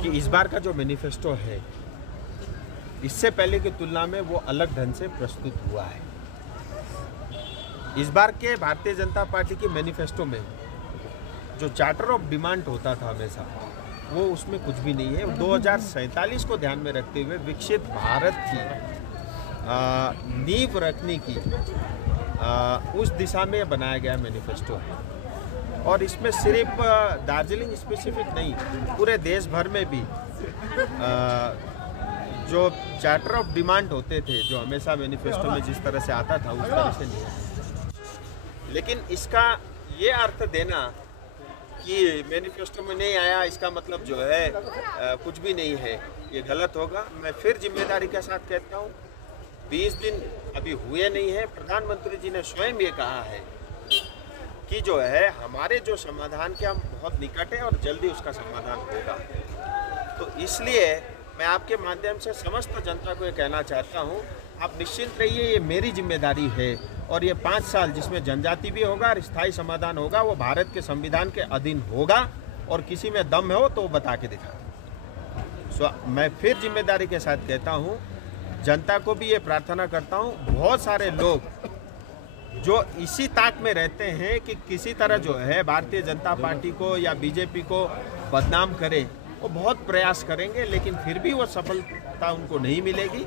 कि इस बार का जो मैनिफेस्टो है इससे पहले की तुलना में वो अलग ढंग से प्रस्तुत हुआ है। इस बार के भारतीय जनता पार्टी की मैनिफेस्टो में जो चार्टर ऑफ डिमांड होता था हमेशा, वो उसमें कुछ भी नहीं है। 2047 को ध्यान में रखते हुए विकसित भारत की नींव रखने की उस दिशा में बनाया गया मैनिफेस्टो है। और इसमें सिर्फ दार्जिलिंग स्पेसिफिक नहीं, पूरे देश भर में भी जो चार्टर ऑफ डिमांड होते थे, जो हमेशा मैनिफेस्टो में जिस तरह से आता था उस तरह से नहीं। लेकिन इसका ये अर्थ देना कि मैनिफेस्टो में नहीं आया इसका मतलब जो है कुछ भी नहीं है, ये गलत होगा। मैं फिर जिम्मेदारी के साथ कहता हूँ, 20 दिन अभी हुए नहीं है, प्रधानमंत्री जी ने स्वयं ये कहा है कि जो है हमारे जो समाधान के हम बहुत निकट है और जल्दी उसका समाधान होगा। तो इसलिए मैं आपके माध्यम से समस्त जनता को ये कहना चाहता हूँ, आप निश्चिंत रहिए, ये मेरी जिम्मेदारी है और ये 5 साल जिसमें जनजाति भी होगा और स्थायी समाधान होगा, वो भारत के संविधान के अधीन होगा। और किसी में दम हो तो वो बता के दिखा। मैं फिर जिम्मेदारी के साथ कहता हूँ, जनता को भी ये प्रार्थना करता हूँ, बहुत सारे लोग जो इसी ताक में रहते हैं कि किसी तरह जो है भारतीय जनता पार्टी को या बीजेपी को बदनाम करें, वो बहुत प्रयास करेंगे, लेकिन फिर भी वो सफलता उनको नहीं मिलेगी।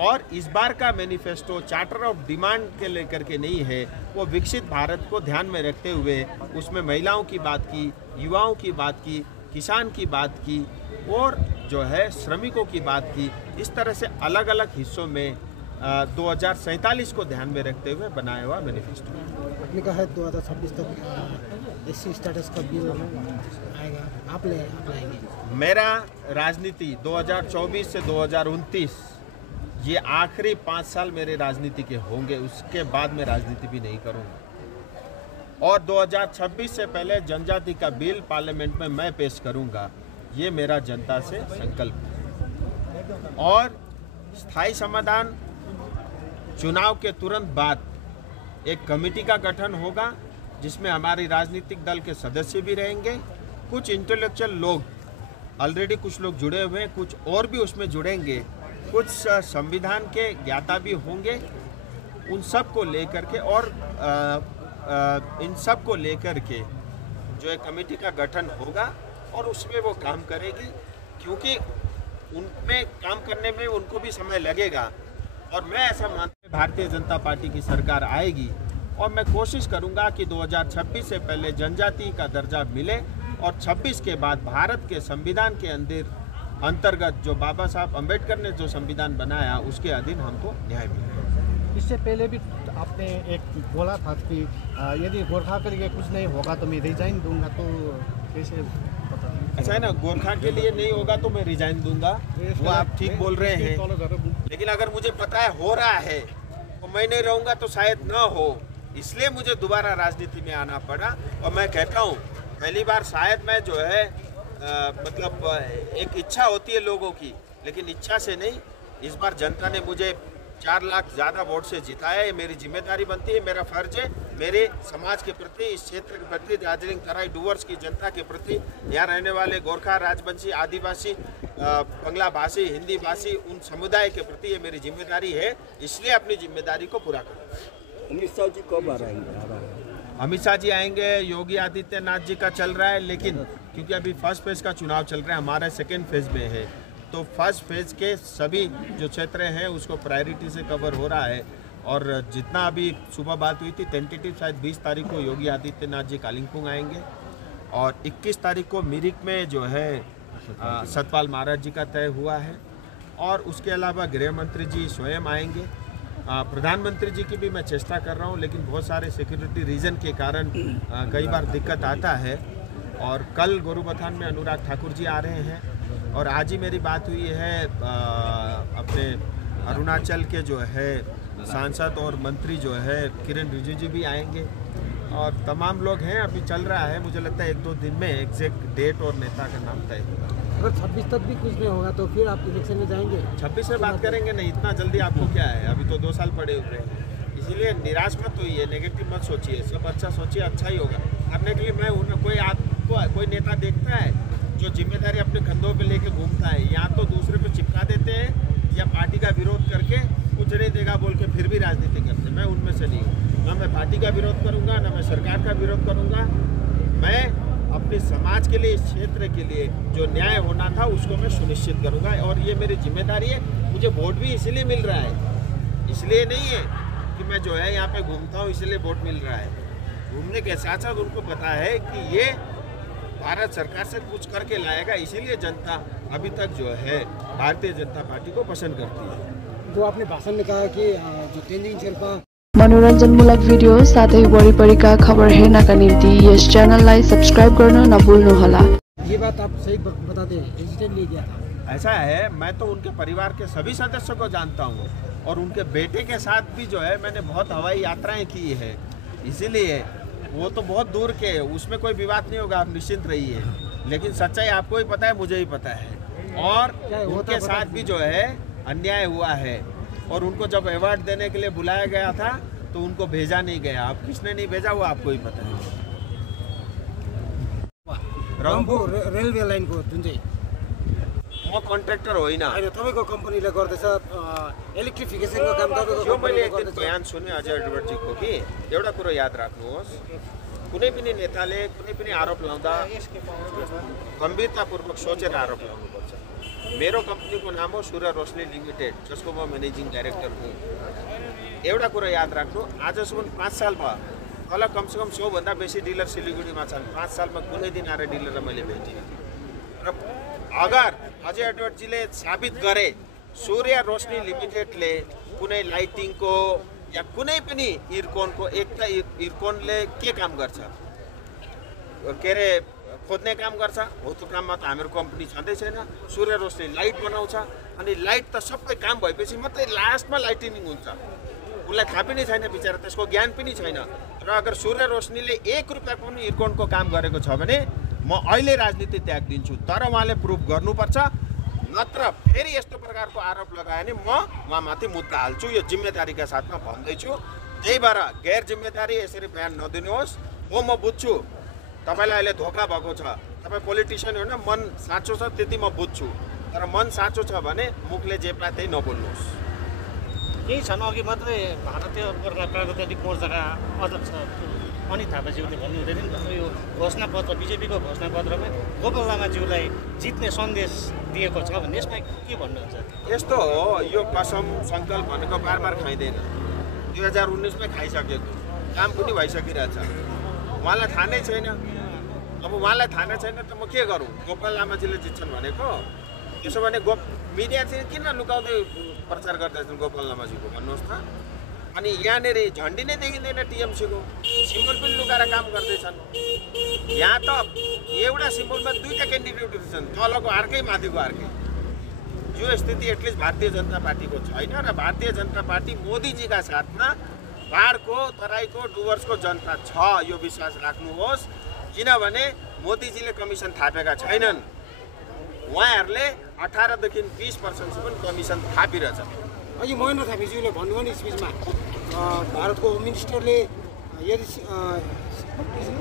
और इस बार का मैनिफेस्टो चार्टर ऑफ डिमांड के लेकर के नहीं है, वो विकसित भारत को ध्यान में रखते हुए उसमें महिलाओं की बात की, युवाओं की बात की, किसान की बात की और जो है श्रमिकों की बात की। इस तरह से अलग अलग हिस्सों में 2047 को ध्यान में रखते हुए बनाया हुआ मैनिफेस्टो। आपने कहा है 2026 तक एससी स्टेटस का बिल आएगा, आप लाएंगे? मेरा राजनीति 2024 से 2029 ये आखिरी 5 साल मेरे राजनीति के होंगे, उसके बाद मैं राजनीति भी नहीं करूंगा। और 2026 से पहले जनजाति का बिल पार्लियामेंट में मैं पेश करूंगा, ये मेरा जनता से संकल्प है। और स्थायी समाधान चुनाव के तुरंत बाद एक कमेटी का गठन होगा, जिसमें हमारी राजनीतिक दल के सदस्य भी रहेंगे, कुछ इंटेलेक्चुअल लोग ऑलरेडी कुछ लोग जुड़े हुए हैं, कुछ और भी उसमें जुड़ेंगे, कुछ संविधान के ज्ञाता भी होंगे। उन सब को लेकर के और इन सब को लेकर के जो एक कमेटी का गठन होगा और उसमें वो काम करेगी, क्योंकि उनमें काम करने में उनको भी समय लगेगा। और मैं ऐसा मानता हूँ भारतीय जनता पार्टी की सरकार आएगी और मैं कोशिश करूंगा कि 2026 से पहले जनजाति का दर्जा मिले और 26 के बाद भारत के संविधान के अंतर्गत जो बाबा साहब अम्बेडकर ने जो संविधान बनाया उसके अधीन हमको न्याय मिले। इससे पहले भी आपने एक बोला था कि यदि गोरखा के लिए कुछ नहीं होगा तो मैं रिजाइन दूंगा, तो कैसे पता? ऐसा है ना, गोरखा के लिए नहीं होगा तो मैं रिजाइन दूंगा, वो आप ठीक बोल रहे हैं। लेकिन अगर मुझे पता है हो रहा है तो मैं नहीं रहूँगा तो शायद ना हो, इसलिए मुझे दोबारा राजनीति में आना पड़ा। और मैं कहता हूँ पहली बार शायद मैं जो है मतलब एक इच्छा होती है लोगों की, लेकिन इच्छा से नहीं। इस बार जनता ने मुझे 4 लाख ज़्यादा वोट से जिताया है, मेरी जिम्मेदारी बनती है, मेरा फर्ज है मेरे समाज के प्रति, इस क्षेत्र के प्रति, दार्जिलिंग तराई डूवर्स की जनता के प्रति, यहाँ रहने वाले गोरखा, राजवंशी, आदिवासी, बंगला भाषी, हिंदी भाषी, उन समुदाय के प्रति ये मेरी जिम्मेदारी है, इसलिए अपनी जिम्मेदारी को पूरा करूँ। अमित शाह जी कब आ रहे हैं? अमित शाह जी आएंगे, योगी आदित्यनाथ जी का चल रहा है, लेकिन क्योंकि अभी फर्स्ट फेज का चुनाव चल रहा है, हमारा सेकेंड फेज में है, तो फर्स्ट फेज के सभी जो क्षेत्र हैं उसको प्रायोरिटी से कवर हो रहा है। और जितना अभी सुबह बात हुई थी, टेंटेटिव शायद 20 तारीख को योगी आदित्यनाथ जी कालिम्पोंग आएंगे और 21 तारीख को मिरिक में जो है सतपाल महाराज जी का तय हुआ है। और उसके अलावा गृह मंत्री जी स्वयं आएंगे, प्रधानमंत्री जी की भी मैं चेष्टा कर रहा हूं, लेकिन बहुत सारे सिक्योरिटी रीजन के कारण कई बार दिक्कत आता है। और कल गोरुबथान में अनुराग ठाकुर जी आ रहे हैं और आज ही मेरी बात हुई है अपने अरुणाचल के जो है सांसद और मंत्री जो है किरण रिजिजू भी आएंगे और तमाम लोग हैं। अभी चल रहा है, मुझे लगता है 1-2 दिन में एग्जैक्ट डेट और नेता का नाम तय होगा। अगर 26 तक भी कुछ नहीं होगा तो फिर आप इलेक्शन में जाएंगे? 26 से बात करेंगे नहीं, इतना जल्दी आपको क्या है, अभी तो 2 साल पड़े हुए हैं। इसीलिए निराश मत होइए, नेगेटिव मत सोचिए, सब अच्छा सोचिए, अच्छा ही होगा। करने के लिए मैं कोई आपको कोई नेता देखता है जो जिम्मेदारी अपने कंधों पे लेके घूमता है, या तो दूसरे पे चिपका देते हैं या पार्टी का विरोध करके कुछ नहीं देगा बोल के फिर भी राजनीति करते हैं। मैं उनमें से नहीं हूँ। ना मैं पार्टी का विरोध करूँगा, ना मैं सरकार का विरोध करूँगा। मैं अपने समाज के लिए, इस क्षेत्र के लिए जो न्याय होना था उसको मैं सुनिश्चित करूँगा, और ये मेरी जिम्मेदारी है। मुझे वोट भी इसलिए मिल रहा है, इसलिए नहीं है कि मैं जो है यहाँ पे घूमता हूँ इसलिए वोट मिल रहा है। घूमने के साथ साथ उनको पता है कि ये भारत सरकार से कुछ करके लाएगा, इसीलिए जनता अभी तक जो है भारतीय जनता पार्टी को पसंद करती है। जो आपने भाषण में कहा कि जो तेन्जिङ शेर्पा मनोरञ्जनमूलक भिडियो साथै वरिपरिका खबर हेर्नका निम्ति यस च्यानललाई सब्स्क्राइब गर्न नभुल्नुहोला। ये बात आप सही बताते हैं, एक्सीडेंट ले गया था? ऐसा है, मैं तो उनके परिवार के सभी सदस्यों को जानता हूँ, और उनके बेटे के साथ भी जो है मैंने बहुत हवाई यात्राएं की है, इसीलिए वो तो बहुत दूर के है, उसमें कोई विवाद नहीं होगा, आप निश्चिंत रहिए। लेकिन सच्चाई आपको ही पता है, मुझे ही पता है, और उनके साथ भी जो है अन्याय हुआ है, और उनको जब अवार्ड देने के लिए बुलाया गया था तो उनको भेजा नहीं गया। अब किसने नहीं भेजा वो आपको ही पता है। रम्फू रेलवे लाइनको जुन चाहिँ म कन्ट्र्याक्टर होइन। अहिले तपाईँको कम्पनीले गर्दैछ इलेक्ट्रिफिकेसनको काम तपाईँको यो मैले एक दिन बयान सुने अजय एडवर्डजीको कि एउटा कुरो याद राख्नुहोस्, कुनै पनि नेताले कुनै पनि आरोप लाउँदा गम्भीरतापूर्वक सोचेर आरोप लाउनुपर्छ। मेरो कम्पनीको नाम हो सूर्य रोशनी लिमिटेड, जसको म म्यानेजिङ डाइरेक्टर हुँ। एउटा कुरो याद राख्नु, आजसम्म 5 साल भयो, तल कमसेकम 100 भन्दा बेसी डिलर सिलिगुडीमा छन्। 5 सालमा कुनै दिन आएर डिलरलाई मैले भेटिनँ। र अगर अजय एडवर्डजीले साबित गरे सूर्य रोशनी लिमिटेडले कुनै लाइटिङको या कुनै पनि इयरकोनको, एक त इयरकोनले के काम गर्छ, के अरे खोज्ने काम गर्छ हो, त्यो काममा त हाम्रो कम्पनी छँदै छैन। सूर्य रोशनी लाइट बनाउँछ, अनि लाइट त सबै काम भएपछि मात्रै लास्टमा लाइटिनिङ हुन्छ। उसलाई थाहा पनि छैन बिचरा, त्यसको ज्ञान पनि छैन। र अगर सूर्य रोशनीले 1 रुपियाँको पनि इयरकोनको काम गरेको छ भने म अहिले राजनीति त्याग दिन्छु, तर उहाँले प्रुफ गर्नुपर्छ, नत्र फेरि यस्तो प्रकारको आरोप लगायो भने म उहाँमाथि मुद्दा हाल्छु। यो जिम्मेदारीका साथमा भन्दैछु। त्यही भएर गैर जिम्मेदारी यसरी बयान नदिनुहोस्। हो, म बुझ्छु तपाईँलाई अहिले धोका भएको छ, तपाईँ पोलिटिसियन होइन, मन साँचो छ त्यति म बुझ्छु, तर मन साँचो छ भने मुखले जे पाए त्यही नबोल्नुहोस्। केही क्षण अघि मात्रै भारतीय गोर्खा प्रागतान्त्रिक मोर्चाका अध्यक्ष अनित थापाज्यूले भन्नुहुँदै थियो नि, यो घोषणापत्र बिजेपीको घोषणापत्रमा गोपाल लामाज्यूलाई जित्ने सन्देश दिएको छ भने यसमा के भन्नुहुन्छ? यस्तो हो, यो कसम सङ्कल्प भनेको बार बार खाइँदैन। 2019मै खाइसकेको, काम पनि भइसकिरहेछ। उहाँलाई थाहा नै छैन। अब उहाँलाई थाहा नै छैन त म के गरौँ? गोपाल लामाजीले जित्छन् भनेको, त्यसो भने मिडिया चाहिँ किन लुकाउँदै प्रचार गर्दैछन् गोपाल लामाजीको भन्नुहोस् त? अनि यहाँनिर झन्डी नै देखिँदैन टिएमसीको, सिम्बल पनि लुकाएर काम गर्दैछन्। यहाँ त एउटा सिम्बलमा 2टा क्यान्डिडेट छन्, तलको अर्कै माथिको अर्कै। यो स्थिति एटलिस्ट भारतीय जनता पार्टीको छैन, र भारतीय जनता पार्टी मोदीजीका साथमा पहाडको, तराईको, डुवर्सको जनता छ, यो विश्वास राख्नुहोस्। किनभने मोदीजीले कमिसन थापेका छैनन्, उहाँहरूले 18देखि 20% कमिसन थापिरहेछ। अघि महेन्द्र थापाज्यूले भन्नुभयो नि स्पिचमा, भारतको होम मिनिस्टरले यदि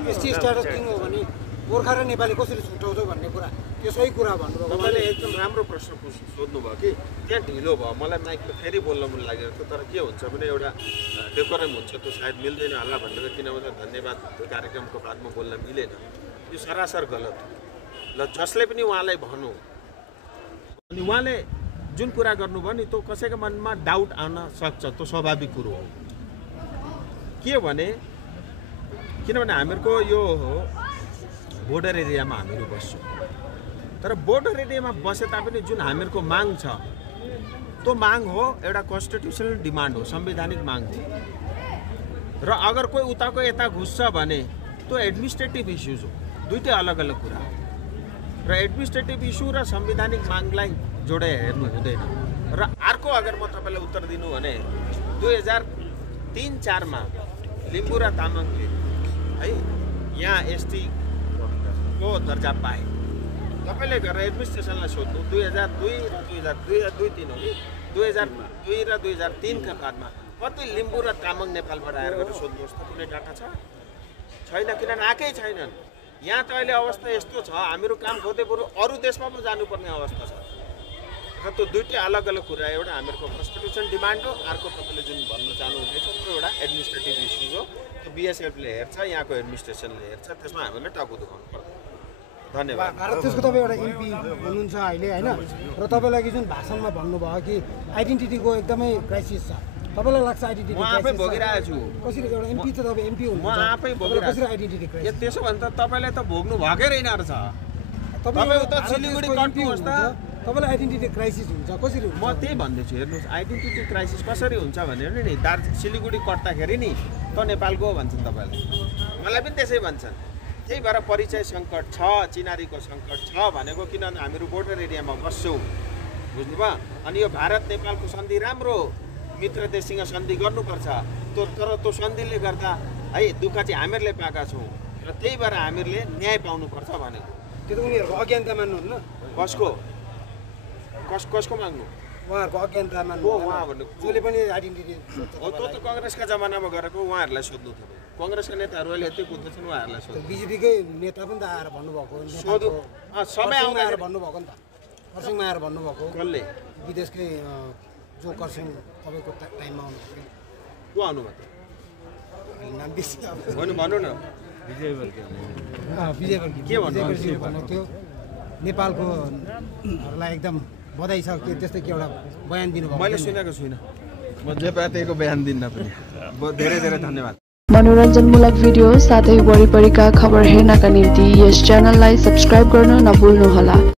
एसटी स्ट्याटस दिनु हो भने गोर्खा र नेपाली कसरी छुट्याउँछ भन्ने कुरा, त्यो सही कुरा भन्नुभयो। तपाईँले एकदम राम्रो प्रश्न सोध्नुभयो कि त्यहाँ ढिलो भयो। मलाई माइकमा फेरि बोल्न मन लागेको थियो, तर के हुन्छ भने एउटा डेकोरम हुन्छ, त्यो सायद मिल्दैन होला भनेर, किनभने धन्यवाद कार्यक्रमको बादमा बोल्न मिलेन। यो सरासर गलत हो। ल, जसले पनि उहाँलाई भनौँ, अनि उहाँले जुन कुरा गर्नुभयो नि, त्यो कसैको मनमा डाउट आउन सक्छ, त्यो स्वाभाविक कुरो हो। के भने, किनभने हामीहरूको यो बोर्डर एरियामा हामीहरू बस्छौँ, तर बोर्डर एरियामा बसे तापनि जुन हामीहरूको माग छ, त्यो माग हो एउटा कन्स्टिट्युसनल डिमान्ड हो, संवैधानिक माग हो। र अगर कोही उताको यता घुस्छ भने त्यो एडमिनिस्ट्रेटिभ इस्युज हो, दुईटै अलग अलग कुरा हो। र एडमिनिस्ट्रेटिभ इस्यु र संवैधानिक मागलाई जोडेर हेर्नु हुँदैन। र अर्को अगर म तपाईँलाई उत्तर दिनु भने 2003-04मा लिम्बू र तामाङले है यहाँ एसटीको दर्जा पाए। तपाईँले गरेर एडमिनिस्ट्रेसनलाई सोध्नु, 2002 र 2003 हो कि 2002 र 2003का बादमा कति लिम्बू र तामाङ नेपालबाट आएर गरेर सोध्नुहोस् त, कुनै डाटा छ? छैन, किनभने आएकै छैनन्। यहाँ त अहिले अवस्था यस्तो छ हामीहरू काम खोज्दै बरु अरू देशमा पो जानुपर्ने अवस्था छ। र त्यो दुईटै अलग अलग कुरा, एउटा हामीहरूको कन्स्टिट्युसन डिमान्ड हो, अर्को तपाईँले जुन भन्न चाहनुहुँदैछ त्यो एउटा एडमिनिस्ट्रेटिभ इस्युज हो। त्यो बिएसएफले हेर्छ, यहाँको एडमिनिस्ट्रेसनले हेर्छ, त्यसमा हामीले टाउको दुखाउनु पर्छ। धन्यवाद। भारत देशको तपाईँ एउटा एमपी हुनुहुन्छ अहिले होइन, र तपाईँलाई जुन भाषणमा भन्नुभयो कि आइडेन्टिटीको एकदमै क्राइसिस छ, तपाईँलाई लाग्छ आइडेन्टिटी म आफै भोगिरहेको छु। कसरी एउटा एमपी त तपाईँ एमपी म आफै भोगिरहेको कसरी आइडेन्टिटी छु। क्राइसिस? त्यसो भने त तपाईँलाई त भोग्नु भएकै रहेन रहेछ। तपाईँ उता सिलिगुडी कट्नुहोस् त, तपाईँलाई आइडेन्टिटी क्राइसिस हुन्छ कसरी हुन्छ? म त्यही भन्दैछु। हेर्नुहोस्, आइडेन्टिटी क्राइसिस कसरी हुन्छ भनेर नि सिलिगुडी कट्दाखेरि नि त नेपालको हो भन्छन् तपाईँले, मलाई पनि त्यसै भन्छन्। त्यही भएर परिचय सङ्कट छ, चिनारीको सङ्कट छ भनेको, किनभने हामीहरू बोर्डर एरियामा बस्छौँ, बुझ्नुभयो। अनि यो भारत नेपालको सन्धि राम्रो, मित्र देशसँग सन्धि गर्नुपर्छ, तर त्यो सन्धिले गर्दा है दुःख चाहिँ हामीहरूले पाएका छौँ, र त्यही भएर हामीहरूले न्याय पाउनुपर्छ भनेको। त्यो त उनीहरूको अज्ञानता मान्नुहुन्न? कसको माग्नु? उहाँहरूको अज्ञानता मान्नु? उहाँ भन्नु जसले पनि आइडेन्टिटी हो, त्यो त कङ्ग्रेसका जमानामा गरेको, उहाँहरूलाई सोध्नु थियो। कङ्ग्रेसका नेताहरू अहिले यति कुद्दैछन्, उहाँहरूलाई सोध्नु। बिजेपीकै नेता पनि त आएर भन्नुभएको, सोधु समय आएर भन्नुभएको नि त, खरसाङमा आएर भन्नुभएको। कसले? विदेशकै जो खरसाङ तपाईँको टाइममा आउनुभएको को आउनुभयो त? नाम बेसी भन्नु न। विजय वर्गी के भन्नु थियो, नेपालकोहरूलाई एकदम बधाई छ कि त्यस्तै के एउटा बयान दिनुभयो। मैले सुनेको छुइनँ, म जे पाए त्यहीको बयान दिन्न पनि। धेरै धेरै धन्यवाद। मनोरञ्जनमूलक भिडियो साथै वरिपरिका खबर हेर्नका निम्ति यस च्यानललाई सब्स्क्राइब गर्न नभुल्नुहोला।